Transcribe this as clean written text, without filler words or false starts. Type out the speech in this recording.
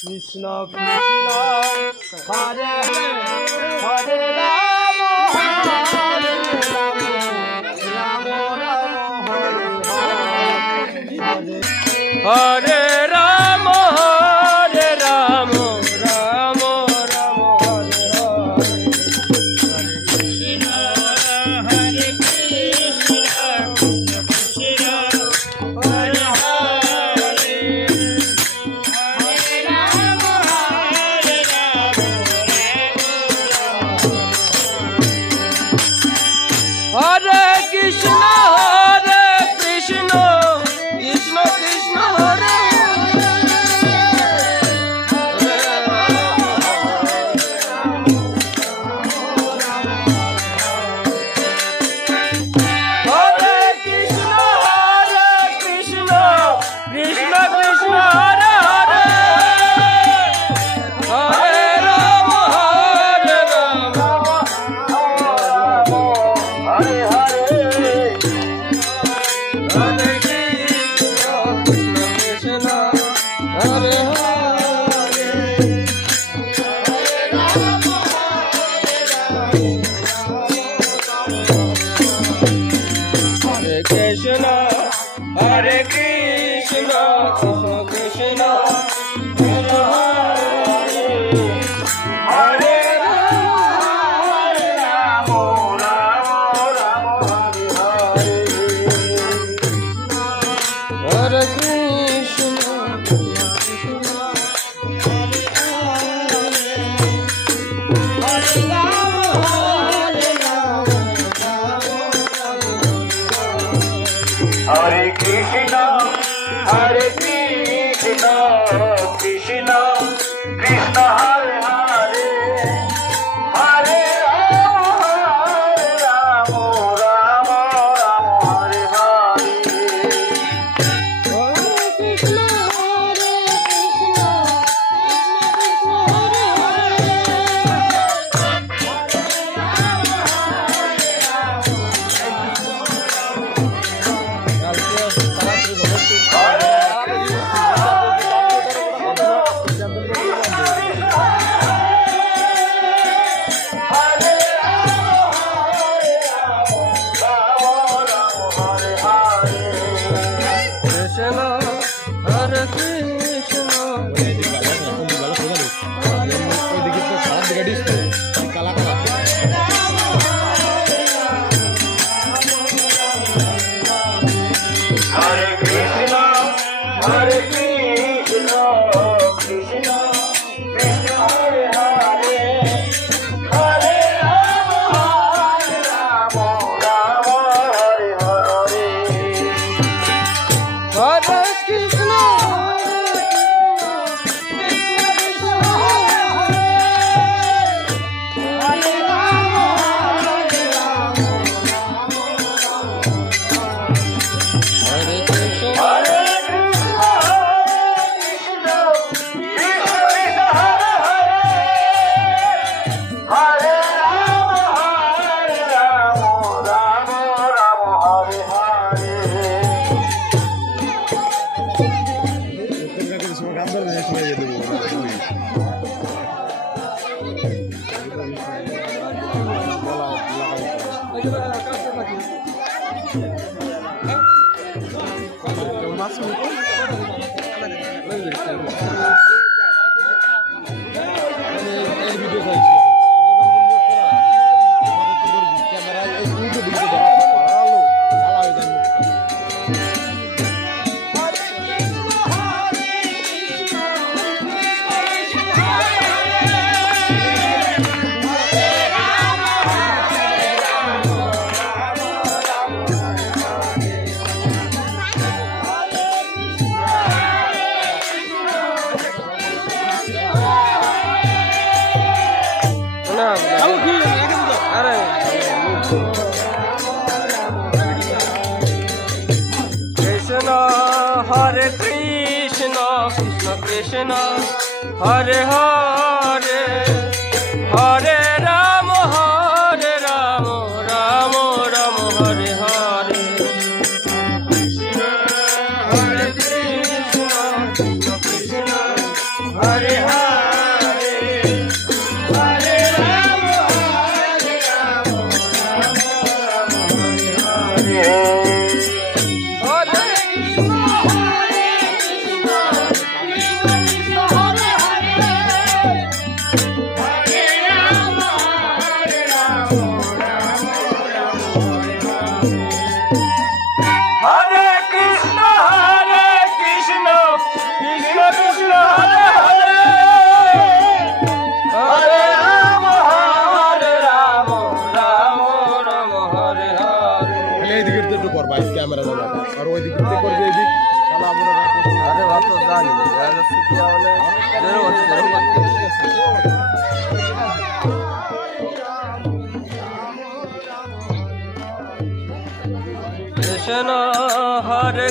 কৃষ্ণ কৃষ্ণ হরে হরে রাম হরে রাম রাম রাম হরে হরে হরে রাম হরে রাম রাম রাম হরে হরে কৃষ্ণ হরে কৃষ্ণ কৃষ্ণ হরে হরে হরে কৃষ্ণ হরে কৃষ্ণ কৃষ্ণ কৃষ্ণ হরে হরে কৃষ্ণ হরে কৃষ্ণ কৃষ্ণ কৃষ্ণ হরে হরে হরে রাম হরে রাম হরে হরে হরে কৃষ্ণ কৃষ্ণ হরে হরে হরে কৃষ্ণ হরে কৃষ্ণ কৃষ্ণ কৃষ্ণ হরে হরে হরে রাম রাম রাম হরে হরে হরে কৃষ্ণ হরে কৃষ্ণ হরে কৃষ্ণ কৃষ্ণ কৃষ্ণ হরে হরে হরে রাম রাম রাম হরে হরে হরে কৃষ্ণ হরে Krishna Krishna Hare Krishna, Krishna Krishna, Hare Hare, Hare Rama, Hare Rama, Rama Rama, Hare Hare. Krishna, Hare Krishna, Krishna Krishna, Hare হরে কৃষ্ণ কৃষ্ণ কৃষ্ণ হরে হরে হরে রাম রাম রাম হরে হরে। এই দিকে একটু কর ভাই, camera দাও আর ওই দিকে করবে এই দিক। শালা আমরা আরে বাপ তো জানি কৃষ্ণ হরে